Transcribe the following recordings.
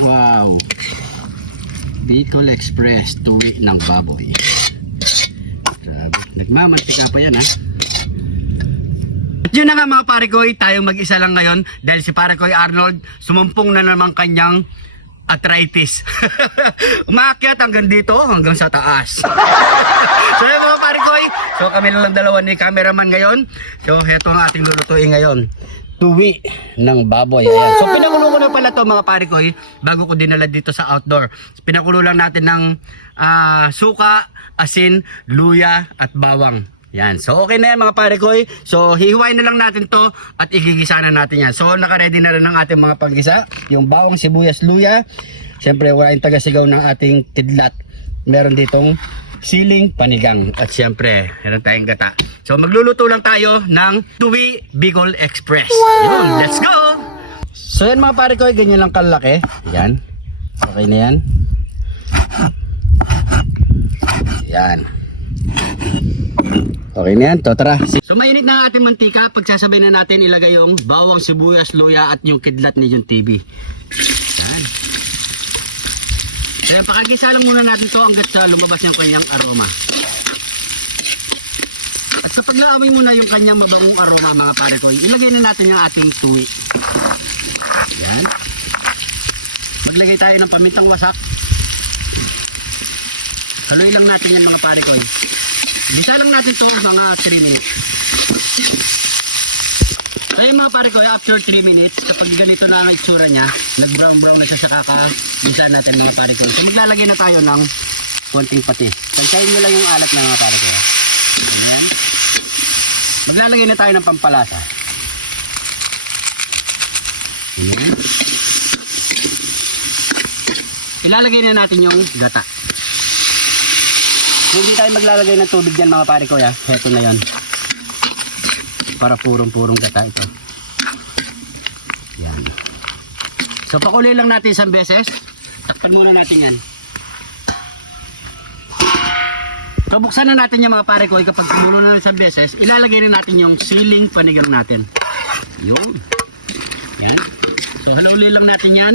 Wow. Bicol Express, tuwi ng baboy. Grabe. Nagmamantika pa yan ha. At yun na nga mga pare ko, tayo mag-isa lang ngayon dahil si pare ko Arnold sumumpong na naman kanyang arthritis. Umakyat hanggang dito, hanggang sa taas. So yun mga pare ko, so kami lang dalawa ni cameraman ngayon. So heto ang ating lulutuin ngayon. Tuwi ng baboy. Ayan. So pinakulo ko na pala to mga pare ko bago ko dinala dito sa outdoor. Pinakulo lang natin ng suka, asin, luya at bawang. Yan. So okay na yan mga pare ko. So hihiwain na lang natin to at igigisa na natin yan. So naka-ready na rin ang ating mga panggisa. Yung bawang, sibuyas, luya. Siyempre wala yung taga-sigaw ng ating kidlat. Meron ditong siling panigang at siyempre meron tayong gata. So magluluto lang tayo ng Tuwi Bicol Express. Wow. Yun, let's go! So yan mga pare ko, ganyan lang kalaki. Yan. Okay na yan. Yan. Okay na yan, to tara. So mainit na ang ating mantika. Pagsasabay na natin ilagay yung bawang, sibuyas, luya at yung kidlat ni John TV. Yan. Kaya pakagisa lang muna natin to hanggat sa lumabas yung kanyang aroma. At sa paglaamoy muna yung kanyang mabangong aroma mga pare ko, ilagay na natin yung ating tuwi. Yan. Maglagay tayo ng pamintang wasak. Haluin lang natin yan mga pare ko. Bisa lang natin to mga 3 minutes. So yung mga pare ko, after 3 minutes, kapag ganito na ang itsura niya, nag-brown-brown na siya sa kaka-bisa natin mga pare ko. So maglalagay na tayo ng konting pati. Pagkain nyo lang yung alat na mga pare ko. Ayan. Maglalagay na tayo ng pampalasa. Ayan. Ilalagay na natin yung gata. Hindi tayo maglalagay ng tubig dyan mga pare ko. Heto na yan. Para purong-purong gata ito. Yan. So pakulay lang natin isang beses. Takpan muna natin yan. Kabuksan na natin yung mga pare ko. Kapag kumulo na isang beses, ilalagay na natin yung siling panigang natin. Yun. Yan. So halawli lang natin yan.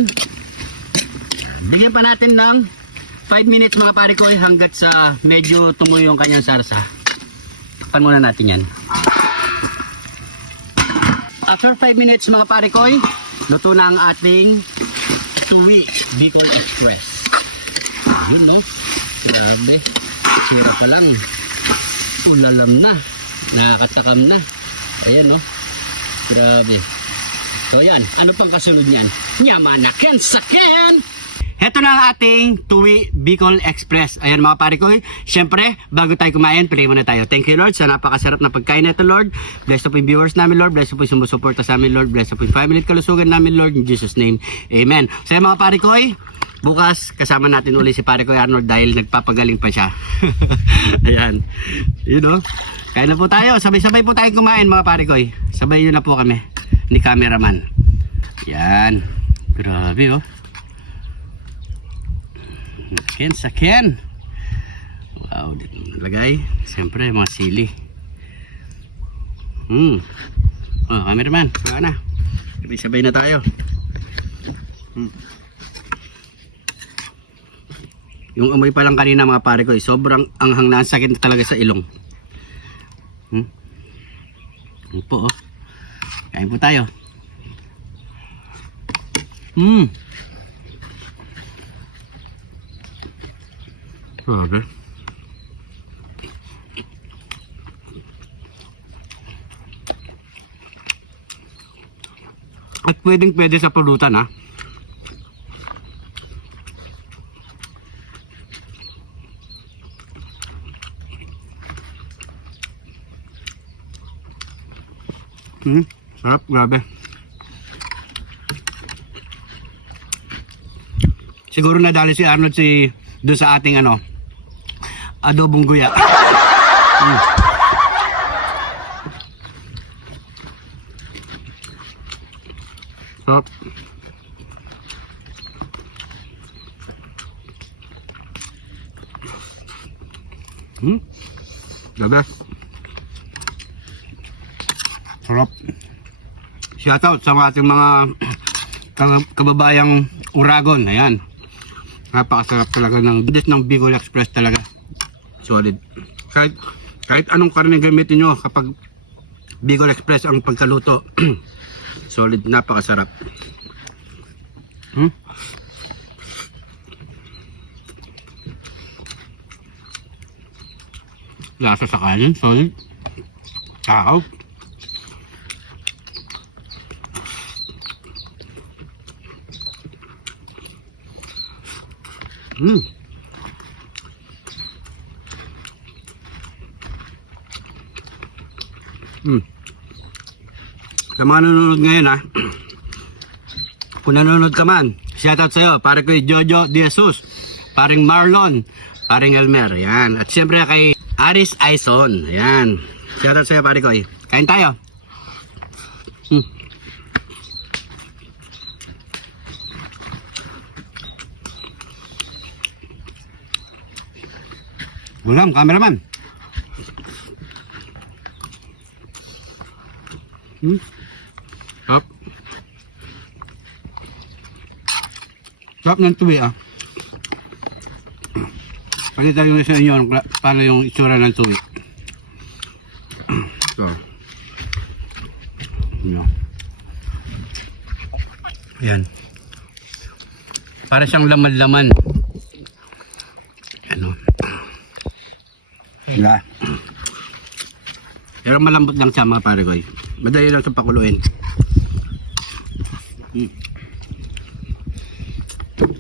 Bigyan pa natin ng 5 minutes mga pare ko hanggat sa medyo tumuyo yung kanyang sarsa. Takpan muna natin yan. After 5 minutes mga pare ko, luto na ang ating Tuwi Bicol Express. Yun no. Grabe. Sira pa lang. Ulalam na. Nakakatakam na. Ayan no. Grabe. So yan. Ano pang kasunod niyan? Nyamanaken saken! Heto na ang ating Tuwi Bicol Express. Ayan mga pare ko. Siyempre, bago tayo kumain, pray muna tayo. Thank you Lord sa napakasarap na pagkain na ito Lord. Bless po yung viewers namin Lord. Bless po yung sumusuporta sa amin Lord. Bless po yung family at kalusugan namin Lord. In Jesus name, Amen. So yan mga pare ko, bukas kasama natin uli si pare ko Arnold dahil nagpapagaling pa siya. Ayan. You know. Kaya na po tayo. Sabay-sabay po tayong kumain mga pare ko. Sabay nyo na po kami ni cameraman. Yan. Grabe oh. Ken sa ken. Wow, dito lagay. Siyempre mga sili. Oh, cameraman, wala na. Sabay na tayo. Yung amoy pa lang kanina mga pare ko, sobrang anghang na, sakit talaga sa ilong. Ano po oh. Kain po tayo. Okay. At pwede sa pulutan ha. Sarap, grabe. Siguro nadali si Arnold doon sa ating adobong guya. Sarap. The best. Sarap. Shoutout sa ating mga kababayang Uragon, ayan. Napakasarap talaga ng dish ng Bicol Express talaga. Solid. Kahit anong karne gamitin nyo kapag Bicol Express ang pagkaluto. Solid, napakasarap. Lasa sa kanin, solid. Takaw. Sa mga nanonood ngayon ha, kung nanonood ka man, shoutout sa'yo, para kay Jojo De Jesus, paring Marlon, paring Elmer, yan. At siyempre kay Aris Aison, yan. Shoutout sa'yo, pare ko. Kain tayo. Ulam, cameraman. Sarap. Sarap ng tuwi ah. Palita yung sa inyo paano yung itsura ng tuwi. So. Ayan. Para siyang laman-laman. Ano? Wala. Pero malambot lang siya mga pare ko. Madali lang sa pakuluin.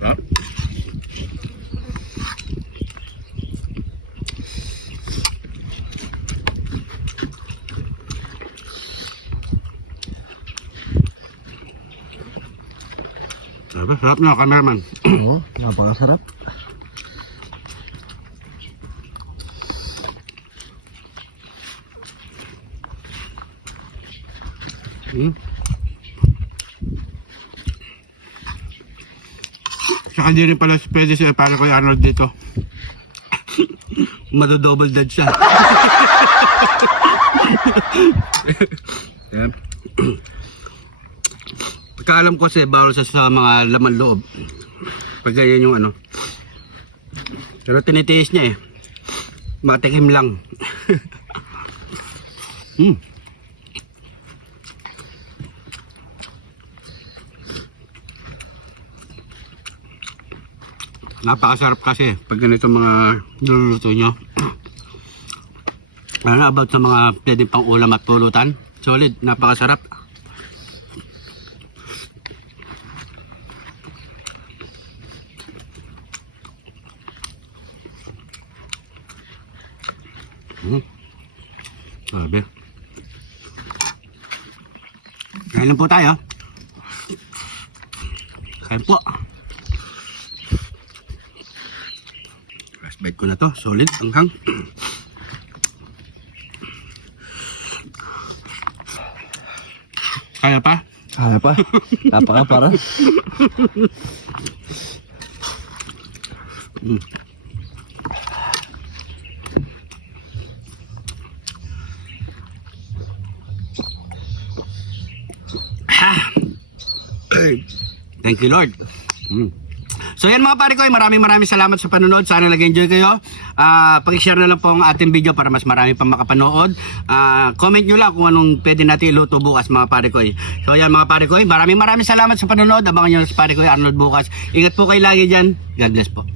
Ha? Sarap na cameraman. Oo, napakasarap. Saka hindi rin pala pwede siya para kay Arnold dito. Madodouble dead siya. Pagkaalam ko kasi bawal siya sa mga laman loob. Pag ganyan yung ano. Pero tinitiis niya eh. Matikim lang. Napakasarap kasi pag ganito mga niluluto nyo. Ano about sa mga pwede pang ulam at pulutan? Solid, napakasarap. Sabi. Kain lang po tayo. Kain po. Last bite ko na to. Solid, anghang. Kaya pa? Kaya pa. Napaka-para. Thank you Lord. So yan mga pare ko, maraming salamat sa panonood. Sana nag-enjoy kayo. Pag-share na lang po ang ating video para mas marami pang makapanood. Comment nyo lang kung anong pwede natin iluto bukas mga pare ko. So yan mga pare ko, maraming salamat sa panonood. Abangan nyo sa pare ko Arnold bukas. Ingat po kayo lagi dyan. God bless po.